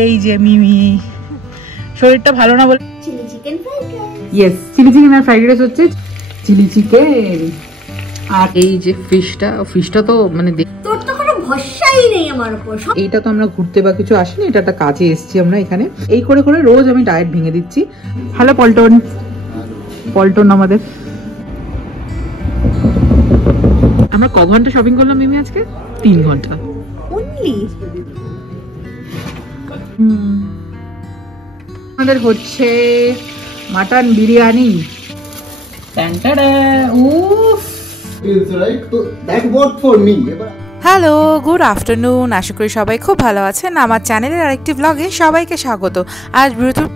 এই যে মিমি শরীরটা ভালো না বলে chilli chicken fried rice. Yes, chilli chicken আর ফ্রাইড রাইস হচ্ছে চিলি চিকেন। আর এই যে ফিশটা তো মানে তোর তো কোনো ভরসাই নেই আমার উপর। এইটা তো আমরা ঘুরতে বা কিছু আসিনি, এটা একটা কাজে এসেছি আমরা এখানে। এই করে করে রোজ আমি ডায়েট ভেঙে দিচ্ছি। হ্যালো পল্টন আমাদের। আমরা ক ঘন্টা শপিং করলাম মিমি আজকে? 3 ঘন্টা অনলি। আমাদের হচ্ছে মাটন বিরিয়ানি। উফ, that worked for me. Hello, good afternoon. আশা করি সবাই খুব ভালো আছেন। আমার চ্যানেলের আরেকটি ব্লগে সবাইকে স্বাগত। আজ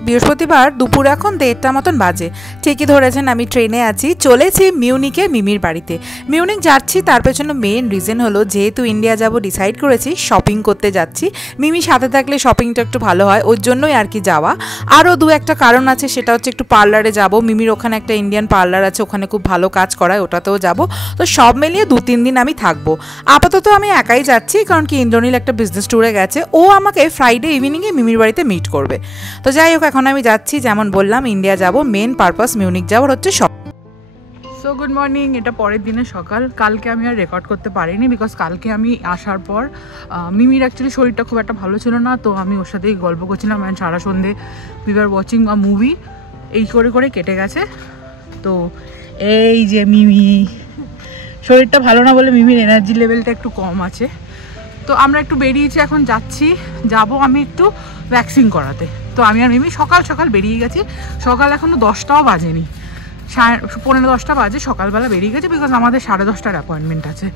বৃহস্পতিবার দুপুর এখন 1:30 মতন বাজে। ঠিকই ধরেছেন, আমি ট্রেনে আছি, চলেছি মিউনিকে মিমির বাড়িতে। মিউনিক যাচ্ছি তার পেছনে মেন রিজন হলো যেহেতু ইন্ডিয়া যাব ডিসাইড করেছি, শপিং করতে যাচ্ছি। মিমি সাথে থাকলে শপিংটা একটু ভালো হয়, ওর জন্যই আর কি যাওয়া। আরও 2-1টা কারণ আছে, সেটা হচ্ছে একটু পার্লারে যাব। মিমির ওখানে একটা ইন্ডিয়ান পার্লার আছে, ওখানে খুব ভালো কাজ করায়, ওটাতেও যাব। তো সব মিলিয়ে 2-3 দিন আমি থাকবো। আপাতত আমি একাই যাচ্ছি, কারণ কি ইন্দ্রনীল একটা বিজনেস ট্যুরে গেছে, ও আমাকে ফ্রাইডে ইভিনিংয়ে মিমির বাড়িতে মিট করবে। তো যাই হোক, এখন আমি যাচ্ছি, যেমন বললাম ইন্ডিয়া যাব, মেন পারপাস মিউনিক যাওয়ার হচ্ছে সব। সো গুড মর্নিং, এটা পরের দিনের সকাল। কালকে আমি আর রেকর্ড করতে পারিনি, বিকজ কালকে আমি আসার পর মিমির অ্যাকচুয়ালি শরীরটা খুব একটা ভালো ছিল না, তো আমি ওর সাথেই গল্প করছিলাম, অ্যান্ড সারা সন্ধে we are watching a movie, এই করে করে কেটে গেছে। তো এই যে মিমি শরীরটা ভালো না বলে মিমির এনার্জি লেভেলটা একটু কম আছে। তো আমরা একটু বেরিয়েছি, এখন যাব আমি একটু ভ্যাকসিন করাতে। তো আমি আর মিমি সকাল সকাল বেরিয়ে গেছি। সকাল এখনও 10টাও বাজেনি, 9:45-10টা বাজে, সকালবেলা বেরিয়ে গেছে, বিকজ আমাদের 10:30টার অ্যাপয়েন্টমেন্ট আছে।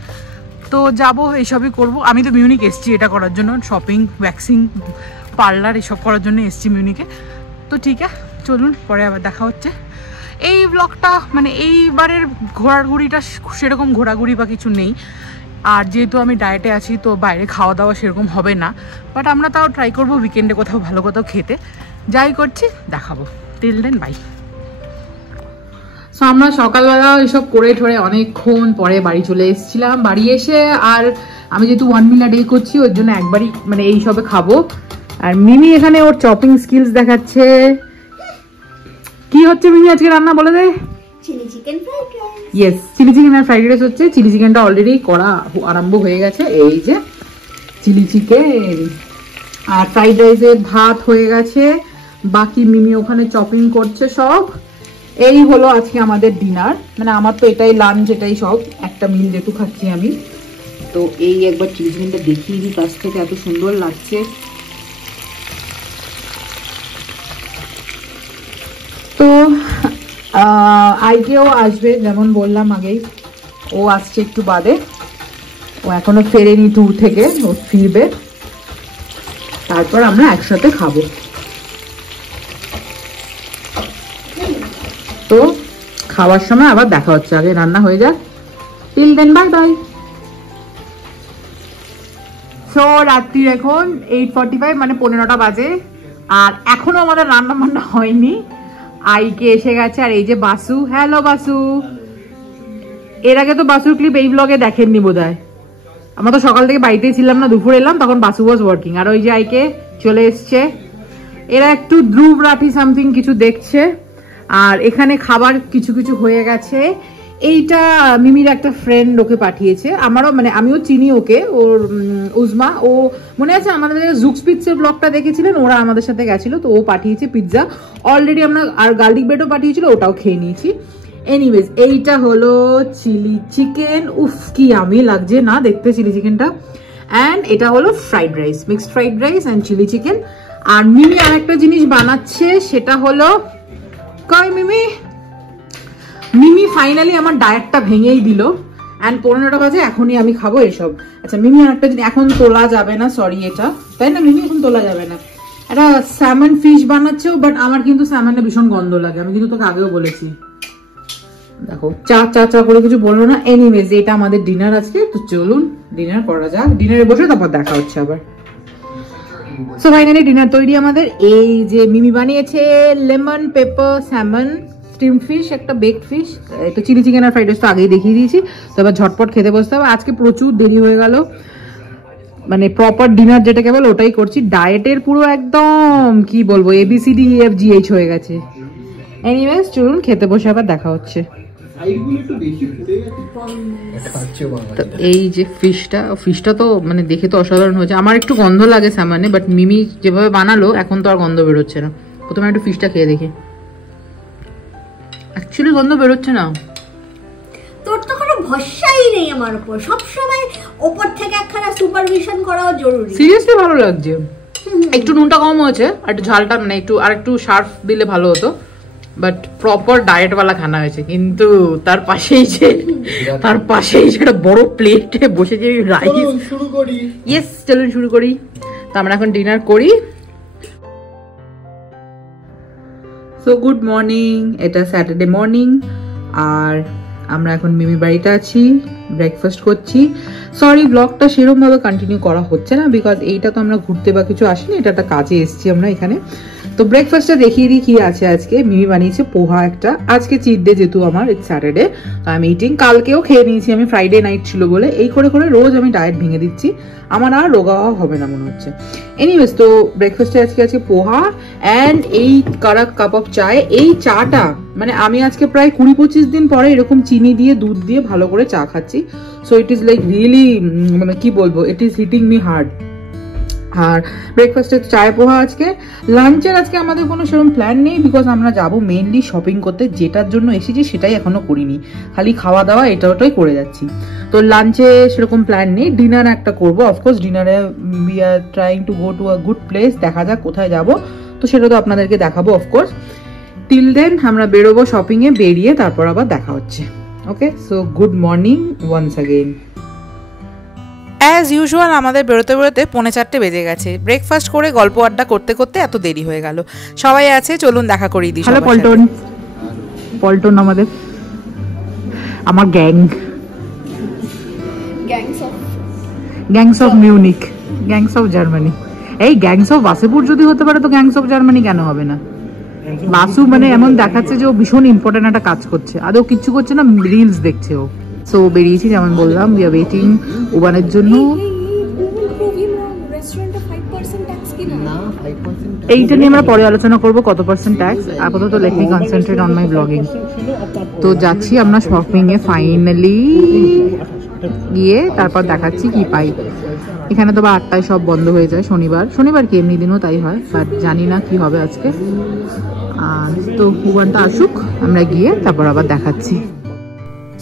তো যাব, এইসবই করব। আমি তো মিউনিক এসছি এটা করার জন্য, শপিং, ভ্যাকসিন, পার্লার এসব করার জন্য এসছি মিউনিকে। তো ঠিক আছে, চলুন, পরে আবার দেখা হচ্ছে। এই ব্লগটা মানে এইবারের ঘোরাঘুরিটা সেরকম ঘোরাঘুরি বা কিছু নেই, আর যেহেতু আমি ডায়েটে আছি তো বাইরে খাওয়া দাওয়া সেরকম হবে না, বাট আমরা তাও ট্রাই করবো উইকেন্ডে কোথাও ভালো কোথাও খেতে। যাই করছি দেখাবো। Till then by. সো আমরা সকালবেলা এসব করে ঠরে অনেকক্ষণ পরে বাড়ি চলে এসেছিলাম। বাড়ি এসে আর আমি যেহেতু 1 meal a day করছি, ওর জন্য একবারই মানে এই সবে খাবো। আর মিমি এখানে ওর চপিং স্কিলস দেখাচ্ছে। কি হচ্ছে মিমি আজকে রান্না বলে দে? Chilli chicken fried rice. Yes, chilli chicken আর ফ্রাইড রাইস হচ্ছে। চিলি চিকেনটা অলরেডি করা আরম্ভ হয়ে গেছে, এই যে চিলি চিকেন। আর ফ্রাইড রাইসের ভাত হয়ে গেছে, বাকি মিমি ওখানে চপিং করছে সব। এই হলো আজকে আমাদের ডিনার, মানে আমার তো এটাই লাঞ্চ, এটাই সব, একটা মিল যেটু খাচ্ছি আমি। তো এই একবার চিলি চিকেনটা দেখিয়ে দিই কাছ থেকে, এত সুন্দর লাগছে। তো আইকেও আসবে, যেমন বললাম আগেই, ও আসছে একটু বাদে, ও এখনো ফেরেনি ট্যুর থেকে, ও ফিরবে, তারপর আমরা একসাথে খাবো। তো খাওয়ার সময় আবার দেখা হচ্ছে, আগে রান্না হয়ে যাক। Till then bye bye. So রাত্রির এখন 8:45, মানে 15টা বাজে, আর এখনো আমাদের রান্না বান্না হয়নি। আইকে এসে গেছে, আর এই যে বাসু। হ্যালো বাসু। এর আগে তো বাসুর ক্লিপ এই ব্লগে দেখেননি বোধহয়। আমরা তো সকাল থেকে বাড়িতেই ছিলাম না, দুপুর এলাম, তখন বাসু ওয়াজ ওয়ার্কিং। আর ওই যে আইকে চলে এসছে, এরা একটু ধ্রুব রাঠি সামথিং কিছু দেখছে। আর এখানে খাবার কিছু কিছু হয়ে গেছে। এইটা মিমির একটা ফ্রেন্ড ওকে পাঠিয়েছে, আমারও মানে আমিও চিনি ওকে, ওর উজমা। ও মনে আছে আমাদের জুক্সপিৎসের ব্লগটা দেখেছিলেন, ওরা আমাদের সাথে গেছিল, তো ও পাঠিয়েছে পিৎজা অলরেডি। আমরা আর গার্লিক ব্রেডও পাঠিয়েছিল, ওটাও খেয়ে নিয়েছি। এনিওয়েজ, এইটা হলো চিলি চিকেন। উফ কি আমি লাগছে না দেখতে চিলি চিকেনটা। অ্যান্ড এটা হলো fried rice, mixed fried rice and chilli chicken. আর মিমি আর একটা জিনিস বানাচ্ছে, সেটা হলো কই মিমি। মিমি ফাইনালি আমার ডায়েটটা ভেঙেই দিল, অ্যান্ড 15টা বাজে, এখনই আমি খাবো এসব। আচ্ছা মিমি আর একটা জিনিস, এখন তোলা যাবে না, সরি, এটা তাই না মিমি, এখন তোলা যাবে না। একটা স্যামন ফিশ বানাচ্ছেও, বাট আমার কিন্তু স্যামনে ভীষণ গন্ধ লাগে, আমি কিন্তু তোকে আগেও বলেছি। দেখো চা চা চা করে কিছু বললো না। এনিওয়েজ, এটা আমাদের ডিনার আজকে, তো চলুন ডিনার করা যাক। ডিনারে বসে তারপর দেখা হচ্ছে আবার। সো ফাইনালি ডিনার তৈরি আমাদের। এই যে মিমি বানিয়েছে lemon paper salmon steam fish, একটা বেকড ফিশ। তো চিলি চিকেন আর ফ্রাইড রাইস তো আগেই দেখিয়ে দিয়েছি, তো এবার ঝটপট খেতে বসতে হবে। আজকে প্রচুর দেরি হয়ে গেল, মানে প্রপার ডিনার যেটাকে বলে ওটাই করছি। ডায়েটের পুরো একদম কি বলবো ABCDEFGH হয়ে গেছে। এনিওয়েজ চলুন খেতে বসে আবার দেখা হচ্ছে। তো এই যে ফিশটা তো মানে দেখে তো অসাধারণ হয়েছে। আমার একটু গন্ধ লাগে সামান্য, বাট মিমি যেভাবে বানালো এখন তো আর গন্ধ বেরোচ্ছে না। প্রথমে একটু ফিশটা খেয়ে দেখি। অ্যাকচুয়ালি গন্ধ বেরোচ্ছে না। তোর তো কোনো ভরসাই নেই আমার উপর, সবসময় ওপর থেকে একখানা সুপারভিশন করাও জরুরি। সিরিয়াসলি ভালো লাগছে। একটু নুনটা কম হয়েছে, আর একটু ঝালটা মানে একটু শার্প দিলে ভালো হতো, বাট প্রপার ডায়েট वाला খানা হয়েছে। কিন্তু তার পাশেই সেটা বড় প্লেটে বসে যে রাইস। শুরু করি। ইয়েস চলুন শুরু করি। তো আমরা এখন ডিনার করি। সো গুড মর্নিং, এটা স্যাটারডে মর্নিং, আর আমরা এখন মিমি বাড়িতে আছি, ব্রেকফাস্ট করছি। সরি ব্লগটা সেরকম ভাবে কন্টিনিউ করা হচ্ছে না, বিকজ এইটা তো আমরা ঘুরতে বা কিছু আসিনি, এটা একটা কাজে এসেছি আমরা এখানে। তো ব্রেকফাস্টটা দেখিয়ে দিই কি আছে আজকে। মিমি বানিয়েছে পোহা একটা, আজকে চিট ডে যেহেতু আমার, ইটস স্যাটারডে, তো আমি ইটিং। কালকেও খেয়ে নিয়েছি আমি, ফ্রাইডে নাইট ছিল বলে। এই করে করে রোজ আমি ডায়েট ভেঙে দিচ্ছি, আমার আর রোগা হবে না মনে হচ্ছে। এনিওয়েজ তো ব্রেকফাস্টে আজকে পোহা অ্যান্ড এই কারাক কাপ অফ চায়। এই চাটা মানে আমি আজকে প্রায় 20-25 দিন পরে এরকম চিনি দিয়ে দুধ দিয়ে ভালো করে চা খাচ্ছি। So it is like really মানে কি বলবো, it is hitting me hard. আর ব্রেকফাস্টে চায় পোহা আজকে। লাঞ্চের আজকে আমাদের কোনো সেরকম প্ল্যান নেই, বিকজ আমরা যাব মেইনলি শপিং করতে, যেটার জন্য এসেছি সেটাই এখনো করিনি, খালি খাওয়া দাওয়া এটা ওটাই করে যাচ্ছি। তো লাঞ্চে সেরকম প্ল্যান নেই, ডিনার একটা করবো। অফকোর্স ডিনারে we are trying to go to a good place, দেখা যাক কোথায় যাব, তো সেটা তো আপনাদেরকে দেখাবো অফকোর্স। টিল দেন আমরা বেরোবো শপিংয়ে, বেরিয়ে তারপর আবার দেখা হচ্ছে। Okay, so good morning once again. As usual আমাদের বেরোতে বেরোতে 3:45 বেজে গেছে। ব্রেকফাস্ট করে গল্প আড্ডা করতে করতে এত দেরি হয়ে গেল। সবাই আছে, চলুন দেখা করিয়ে দিই। হ্যালো পল্টন, পল্টন আমাদের, আমার gangs of Munich, gangs of Germany. এই গ্যাংস অফ বাসেপুর যদি হতে পারে তো গ্যাংস অফ জার্মানি কেন হবে না? বাসু মানে এমন দেখাচ্ছে যে ও ভীষণ ইম্পর্টেন্ট একটা কাজ করছে, আদৌ কিচ্ছু করছে না, রিলস দেখছে ও। সো বেরিয়েছি, যেমন বললাম উই আর ওয়েটিং উবানের জন্য। এইটা নিয়ে আমরা পরে আলোচনা করবো কত পার্সেন্ট ট্যাক্স। আপাতত let me concentrate on my blogging. তো যাচ্ছি আমরা শপিং এ, ফাইনালি গিয়ে তারপর দেখাচ্ছি কি পাই। এখানে তো 8টায় সব বন্ধ হয়ে যায়, শনিবার কি এমনি দিনও তাই হয়, বাট জানি না কি হবে আজকে। আর তো উবানটা আসুক, আমরা গিয়ে তারপর আবার দেখাচ্ছি।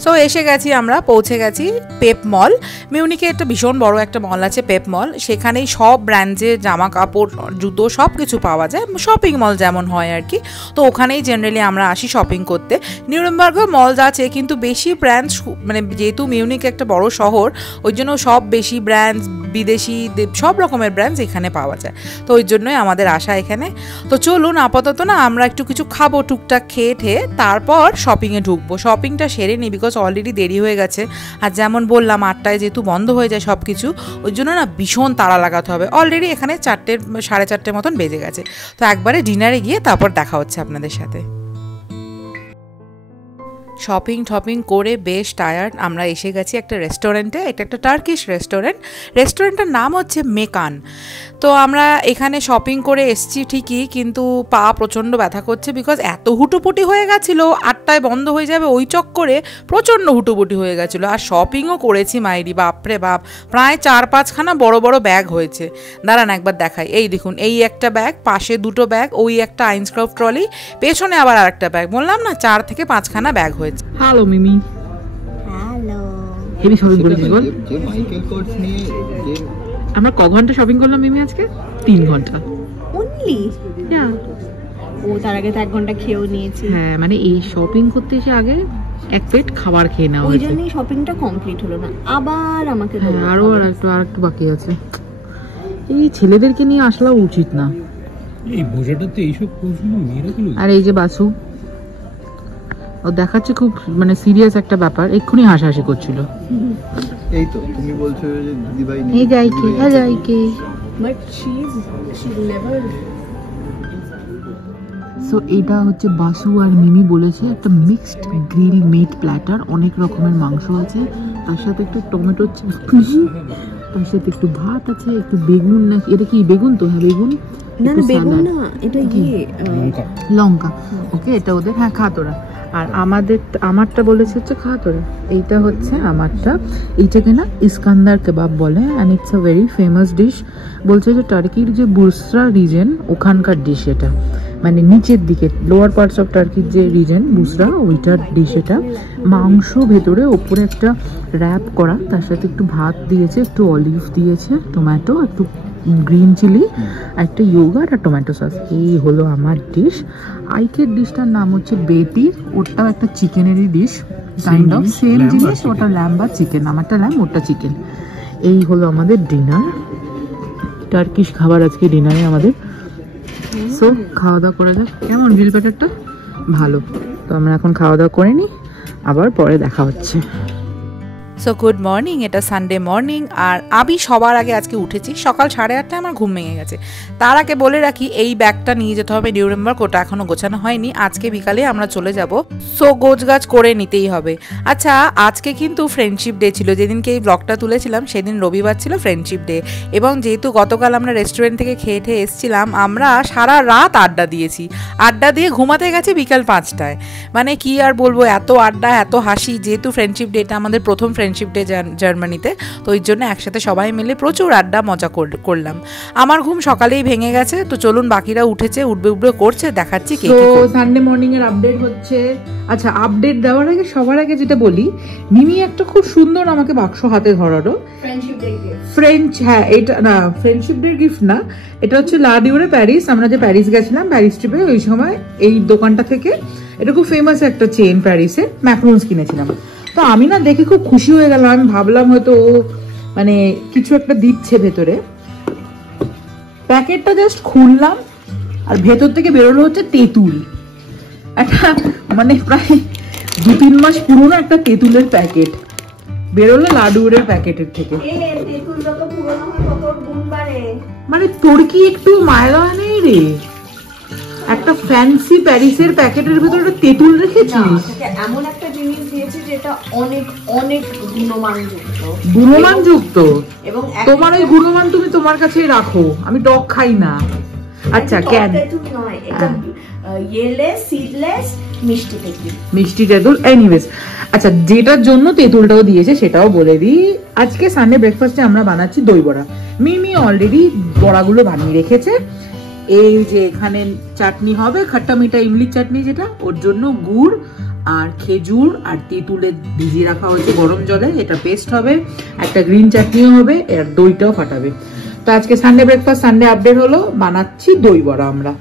সো এসে গেছি, আমরা পৌঁছে গেছি পেপ মল। মিউনিকে একটা ভীষণ বড় একটা মল আছে পেপ মল, সেখানেই সব ব্র্যান্ডের জামা কাপড় জুতো সব কিছু পাওয়া যায়, শপিং মল যেমন হয় আর কি। তো ওখানেই জেনারেলি আমরা আসি শপিং করতে। নিউরেমবার্গও মলস আছে, কিন্তু বেশি ব্র্যান্ডস মানে যেহেতু মিউনিক একটা বড় শহর, ওই জন্য সব বেশি ব্র্যান্ডস, বিদেশি সব রকমের ব্র্যান্ডস এখানে পাওয়া যায়, তো ওই জন্যই আমাদের আসা এখানে। তো চলুন আপাতত না আমরা একটু কিছু খাবো, টুকটাক খেয়ে ঠেয়ে তারপর শপিংয়ে ঢুকবো। শপিংটা সেরে নিই, বিকজ অলরেডি দেরি হয়ে গেছে। আর যেমন বললাম 8টায় যেহেতু বন্ধ হয়ে যায় সব কিছু, ওই জন্য না ভীষণ তাড়া লাগাতে হবে। অলরেডি এখানে 4:30 মতন বেজে গেছে। তো একবারে ডিনারে গিয়ে তারপর দেখা হচ্ছে আপনাদের সাথে। শপিং করে বেশ টায়ার্ড, আমরা এসে গেছি একটা রেস্টুরেন্টে। এটা একটা টার্কিশ রেস্টুরেন্টের নাম হচ্ছে মেকান। তো আমরা এখানে শপিং করে এসছি ঠিকই, কিন্তু পা প্রচণ্ড ব্যথা করছে, বিকজ এত হুটোপুটি হয়ে গেছিলো। 8টায় বন্ধ হয়ে যাবে ওই চক্করে প্রচণ্ড হুটোপুটি হয়ে গেছিলো। আর শপিংও করেছি মাইরি, বাপরে বাপ, প্রায় 4-5খানা বড় বড় ব্যাগ হয়েছে। দাঁড়ান একবার দেখাই, এই দেখুন, এই একটা ব্যাগ, পাশে 2টো ব্যাগ, ওই একটা আইন্সক্রাফট ট্রলি, পেছনে আবার আরেকটা ব্যাগ। বললাম না 4 থেকে 5খানা ব্যাগ হয়েছে। হ্যালো মিমি। হ্যালো। হেভি শপিং করেছিস বল। যে মাইকেল কোর্স নিয়ে যে আমরা ক ঘন্টা শপিং করলাম মিমি আজকে? 3 ঘন্টা অনলি? ও তার আগে তো 1 ঘন্টা খেয়েও নিয়েছি। হ্যাঁ, মানে এই শপিং করতে এসে আগে এক প্লেট খাবার খেয়ে নেওয়া ওই হয়েছে। জন্যই শপিংটা কমপ্লিট হলো না, আবার আমাকে আরো একটু বাকি আছে। এই ছেলেদেরকে নিয়ে আসলেও উচিত না, এই বোঝাটাতে এইসব প্রশ্ন মেয়েরা কেন। আর এই যে বাসু, ও দেখাচ্ছে খুব মানে সিরিয়াস একটা ব্যাপার, এক্ষুনি হাসাহাসি করছিল। এই তো তুমি বলছো যে দিদিভাই এই যাইকে বাট শি নেভার। সো এটা হচ্ছে বাসু আর মিমি বলেছে একটা মিক্সড গ্রিল মিট প্ল্যাটার, অনেক রকমের মাংস আছে, তার সাথে একটু টমেটো চাটনি, তার সাথে একটু ভাত আছে, একটু বেগুন, না এটা কি বেগুন? তো হ্যাঁ বেগুন, না না বেগুন না, এটা লঙ্কা। লঙ্কা। ওকে, এটা ওদের, হ্যাঁ খা তোরা। আর আমারটা বলেছে হচ্ছে খা তোরা। এইটা হচ্ছে আমারটা, এইটাকে না ইস্কান্দার কেবাব বলে, and it's a very famous dish. বলছে যে টার্কির যে বুসরা রিজন ওখানকার ডিশ এটা, মানে নিচের দিকে লোয়ার পার্টস অফ টার্কির যে রিজন বুসরা, ওইটার ডিশ এটা। মাংস ভেতরে, ওপরে একটা র্যাপ করা, তার সাথে একটু ভাত দিয়েছে, একটু অলিভ দিয়েছে, টমেটো, একটু গ্রিন চিলি, একটা ইয়োগার্ট আর টমেটো সস। এই হলো আমার ডিশ। আইকের ডিশটার নাম হচ্ছে বেটি, ওটাও একটা চিকেনেরই ডিশ, কাইন্ড অফ সেম জিনিস। ওটা ল্যাম্ব বা চিকেন, আমারটা ল্যাম্ব, ওটা চিকেন। এই হলো আমাদের ডিনার, টার্কিশ খাবার আজকে ডিনারে আমাদের। সো খাওয়া দাওয়া করা যাক। কেমন গ্রিল প্যাটারটা? ভালো। তো আমরা এখন খাওয়া দাওয়া করে নিই, আবার পরে দেখা হচ্ছে। সো গুড মর্নিং, এটা সানডে মর্নিং। আর আমি সবার আগে আজকে উঠেছি, সকাল 8:30টায় আমার ঘুম ভেঙে গেছে। তার আগে বলে রাখি, এই ব্যাগটা নিয়ে যেতে হবে নিউরেমবার্গ, ওটা এখনও গোছানো হয়নি, আজকে বিকালে আমরা চলে যাব। সো গোছগাছ করে নিতেই হবে। আচ্ছা, আজকে কিন্তু ফ্রেন্ডশিপ ডে ছিল, যেদিনকে এই ব্লগটা তুলেছিলাম সেদিন রবিবার ছিল ফ্রেন্ডশিপ ডে। এবং যেহেতু গতকাল আমরা রেস্টুরেন্ট থেকে খেয়ে ঠেয়ে এসেছিলাম, আমরা সারা রাত আড্ডা দিয়েছি। আড্ডা দিয়ে ঘুমাতে গেছি বিকাল 5টায়। মানে কি আর বলবো, এত আড্ডা, এত হাসি। যেহেতু ফ্রেন্ডশিপ ডেটা আমাদের প্রথম ফ্রেন্ডশিপ ডে জার্মানিতে, তো ওই জন্য একসাথে সবাই মিলে প্রচুর আড্ডা মজা করলাম। আমার ঘুম সকালেই ভেঙে গেছে, তো চলুন বাকিরা উঠেছে, উঠবে করছে, দেখাচ্ছি কে কি করছে। সানডে মর্নিং এর আপডেট হচ্ছে। আচ্ছা, আপডেট দেওয়ার আগে সবার আগে যেটা বলি, মিমি একটা খুব সুন্দর আমাকে বাক্স হাতে ধরালো, ফ্রেঞ্চ, হ্যাঁ এটা না ফ্রেন্ডশিপ ডে গিফট না, এটা হচ্ছে লা ডিউরে প্যারিস। আমরা যে প্যারিস গেছিলাম প্যারিস ট্রিপে, ওই সময় এই দোকানটা থেকে, এটা খুব ফেমাস একটা চেন প্যারিসে, ম্যাক্রুনস কিনেছিলাম। তো আমি না দেখে খুব খুশি হয়ে গেলাম, আমি ভাবলাম হয়তো মানে কিছু একটা দিচ্ছে ভেতরে। প্যাকেটটা জাস্ট খুললাম, আর ভেতর থেকে বেরোলো হচ্ছে তেঁতুল, একটা মানে প্রায় 2-3 মাস পুরনো একটা তেঁতুলের প্যাকেট বেরোলো লাডুরের প্যাকেটের থেকে। মানে তোর কি একটু মায়া নেই রে? একটা ফ্যান্সি প্যারিসের প্যাকেটের ভিতরে তেঁতুল রেখেছিস? এমন একটা জিনিস দিয়েছে যেটা অনেক অনেক গুণমানযুক্ত, এবং তোমার ওই গুণমান তুমি তোমার কাছেই রাখো, আমি টক খাই না। আচ্ছা, কেন মিষ্টি তেঁতুল? এনিওয়েজ, আচ্ছা যেটার জন্য তেঁতুলটাও দিয়েছে সেটাও বলে দিই। আজকে সানডে ব্রেকফাস্টে আমরা বানাচ্ছি দই বড়া। মিমি অলরেডি বড়াগুলো বানিয়ে রেখেছে। এই যে এখানে চাটনি হবে, খাট্টা মিঠা ইমলির চাটনি, যেটা ওর জন্য গুড় আর খেজুর আর তেঁতুলে ভিজিয়ে রাখা হয়েছে গরম জলে, এটা পেস্ট হবে। একটা গ্রিন চাটনিও হবে, আর দইটাও ফাটাবে। তো আজকে সানডে ব্রেকফাস্ট, সানডে আপডেট হলো, বানাচ্ছি দই বড়া আমরা।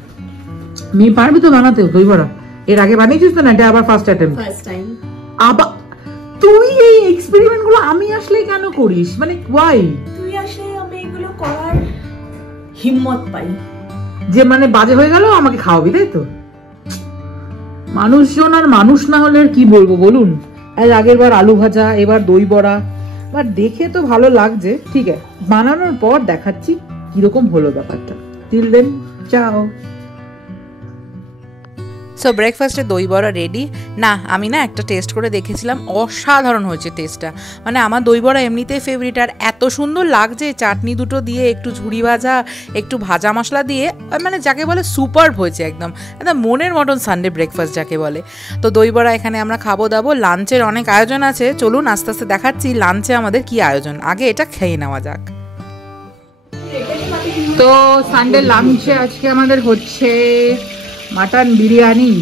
মেয়ে পারবি তো বানাতে দই বড়া? এর আগে বানিয়েছিস তো না? এটা আবার ফার্স্ট অ্যাটেম্প? First time. আবার তুই এই এক্সপেরিমেন্ট গুলো আমি আসলে কেন করিস? মানে ওয়াই? তুই আসলে আমি এগুলো করার হিম্মত পাই, যে মানে বাজে হয়ে গেল আমাকে খাওয়াবি, তাই তো? মানুষজন আর মানুষ না হলে আর কি বলবো বলুন। আগের বার আলু ভাজা, এবার দই বড়া, বাট দেখে তো ভালো লাগছে। ঠিক আছে, বানানোর পর দেখাচ্ছি কিরকম হলো ব্যাপারটা। টিল দেন, চাও। সো ব্রেকফাস্টে দই বড়া রেডি। না, আমি না একটা টেস্ট করে দেখেছিলাম, অসাধারণ হয়েছে টেস্টটা। মানে আমার দই বড়া এমনিতেই ফেভারিট, আর এত সুন্দর লাগছে চাটনি দুটো দিয়ে, একটু ঝুড়ি ভাজা, একটু ভাজা মশলা দিয়ে, মানে যাকে বলে সুপারব হয়েছে একদম, একদম মনের মতন সানডে ব্রেকফাস্ট যাকে বলে। তো দই বড়া এখানে আমরা খাবো দাবো। লাঞ্চের অনেক আয়োজন আছে, চলুন আস্তে আস্তে দেখাচ্ছি লাঞ্চে আমাদের কি আয়োজন। আগে এটা খেয়ে নেওয়া যাক। তো সানডে লাঞ্চে আজকে আমাদের হচ্ছে মাটন বিরিয়ানি,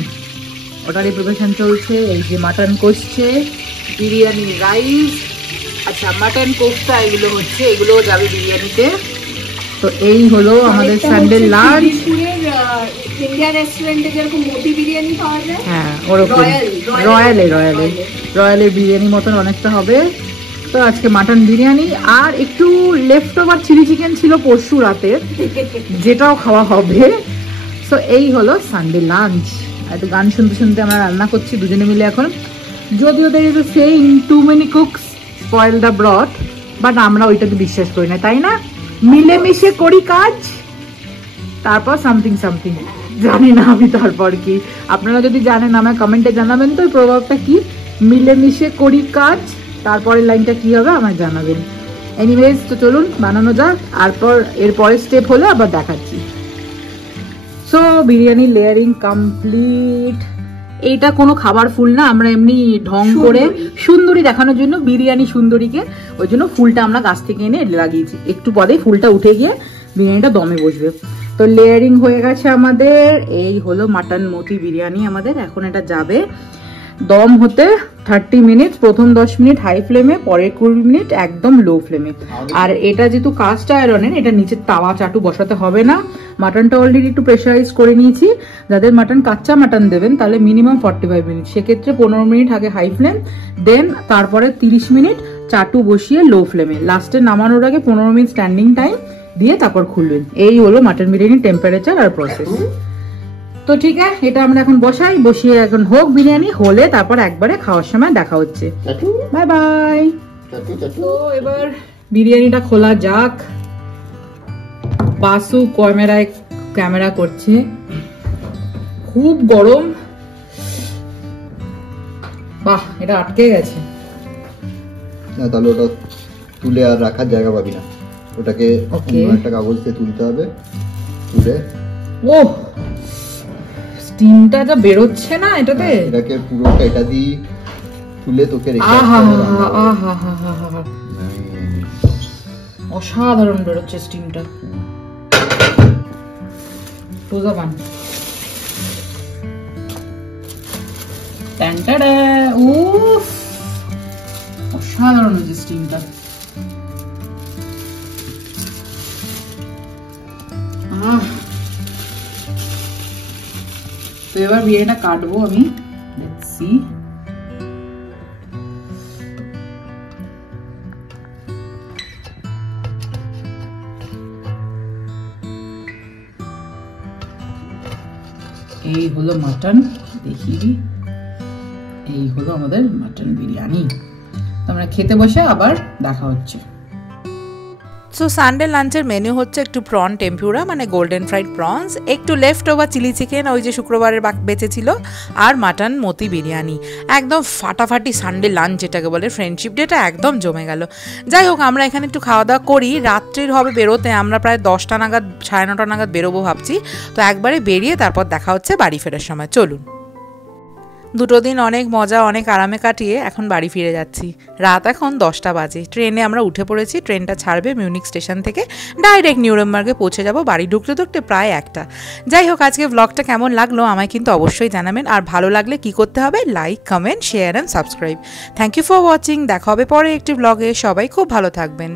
ওটারই প্রিপারেশন চলছে। এই যে মাটন কষছে, বিরিয়ানি রাইস, আচ্ছা মাটন কোফতা, এগুলো হচ্ছে, এগুলো যাবে বিরিয়ানিতে। তো এই হলো আমাদের সানডে লাঞ্চ। ইন্ডিয়ান রেস্টুরেন্টে যেরকম মোটি বিরিয়ানি পাওয়া যায়, হ্যাঁ ওরকম রয়্যালের বিরিয়ানি মতন অনেকটা হবে। তো আজকে মাটন বিরিয়ানি, আর একটু লেফট ওভার চিলি চিকেন ছিল পরশু রাতের, যেটাও খাওয়া হবে। সো এই হলো সানডে লাঞ্চ। একটু গান শুনতে শুনতে আমরা রান্না করছি দুজনে মিলে এখন। যদিও there is a saying, too many cooks spoil the broth, but আমরা ওইটাকে বিশ্বাস করি না, তাই না? মিলেমিশে করি কাজ, তারপর সামথিং সামথিং, জানি না আমি তারপর কি। আপনারা যদি জানেন আমায় কমেন্টে জানাবেন তো প্রভাবটা কি। মিলেমিশে করি কাজ, তারপরের লাইনটা কি হবে আমায় জানাবেন। এনিওয়েজ তো চলুন বানানো যাক, এরপরের স্টেপ হলো আবার দেখাচ্ছি। So biryani layering complete. এইটা কোনো খাবার ফুল না, আমরা এমনি ঢং করে সুন্দরী দেখানোর জন্য, বিরিয়ানি সুন্দরীকে, ওই জন্য ফুলটা আমরা গাছ থেকে এনে লাগিয়েছি। একটু পরেই ফুলটা উঠে গিয়ে বিরিয়ানিটা দমে বসবে। তো লেয়ারিং হয়ে গেছে আমাদের। এই হলো মাটন মতি বিরিয়ানি আমাদের। এখন এটা যাবে দম হতে 30 মিনিট, প্রথম 10 মিনিট হাই ফ্লেমে, পরের 20 মিনিট একদম লো ফ্লেমে। আর এটা যেহেতু কাস্ট আয়রনের, এটা নিচে তাওয়া চাটু বসাতে হবে না। মাটনটা অলরেডি একটু প্রেশারাইজ করে নিয়েছি। যাদের মাটন কাঁচা মাটন দেবেন তাহলে মিনিমাম 45 মিনিট, সেক্ষেত্রে 15 মিনিট আগে হাই ফ্লেম, দেন তারপরে 30 মিনিট চাটু বসিয়ে লো ফ্লেমে, লাস্টে নামানোর আগে 15 মিনিট স্ট্যান্ডিং টাইম দিয়ে তারপর খুলবেন। এই হলো মাটন বিরিয়ানির টেম্পারেচার আর প্রসেস। তো ঠিক আছে, এটা আমরা এখন বসিয়ে এখন হোক, বিরিয়ানি হলে তারপর একবারে খাওয়ার সময় দেখা হচ্ছে। Bye bye. তো এবার বিরিয়ানিটা খোলা যাক। বাসু ক্যামেরা করছে, খুব গরম। বাহ, এটা আটকে গেছে। না তাহলে ওটা তুলে আর রাখার জায়গা পাবি না, ওটাকে অন্য একটা কাগজ দিয়ে তুলতে হবে। তুলে ওহ, স্টিমটা যা বেরোচ্ছে না এটাতে, এটাকে পুরোটা এটা দিয়ে তুলে তোকে রেখে অসাধারণ বেরোচ্ছে স্টিমটা। অসাধারণ হচ্ছে স্টিমটা। তো এবার বিরিয়ানিটা কাটবো আমি। Let's see. এই হলো মাটন, দেখিবি, এই হলো আমাদের মাটন বিরিয়ানি। তো আমরা খেতে বসে আবার দেখা হচ্ছে। সো সানডে লাঞ্চের মেনু হচ্ছে একটু প্রন টেম্পুরা, মানে গোল্ডেন ফ্রাইড প্রনস, একটু লেফট ওভার চিলি চিকেন ওই যে শুক্রবারের বেঁচে ছিল, আর মাটন মতি বিরিয়ানি। একদম ফাটাফাটি সানডে লাঞ্চ যেটাকে বলে, ফ্রেন্ডশিপ ডেটা একদম জমে গেল। যাই হোক, আমরা এখানে একটু খাওয়া দাওয়া করি। রাত্রির হবে বেরোতে, আমরা প্রায় 10টা নাগাদ 9:30 নাগাদ বেরোবো ভাবছি। তো একবারে বেরিয়ে তারপর দেখা হচ্ছে বাড়ি ফেরার সময়। চলুন। দুটো দিন অনেক মজা অনেক আরামে কাটিয়ে এখন বাড়ি ফিরে যাচ্ছি। রাত এখন 10টা বাজে। ট্রেনে আমরা উঠে পড়েছি। ট্রেনটা ছাড়বে মিউনিক স্টেশন থেকে, ডাইরেক্ট নিউরেমবার্গে পৌঁছে যাব। বাড়ি ঢুকতে ঢুকতে প্রায় 1টা। যাই হোক, আজকে ব্লগটা কেমন লাগলো আমায় কিন্তু অবশ্যই জানাবেন। আর ভালো লাগলে কি করতে হবে? Like, comment, share and subscribe. Thank you for watching. দেখা হবে পরে একটি ব্লগে। সবাই খুব ভালো থাকবেন।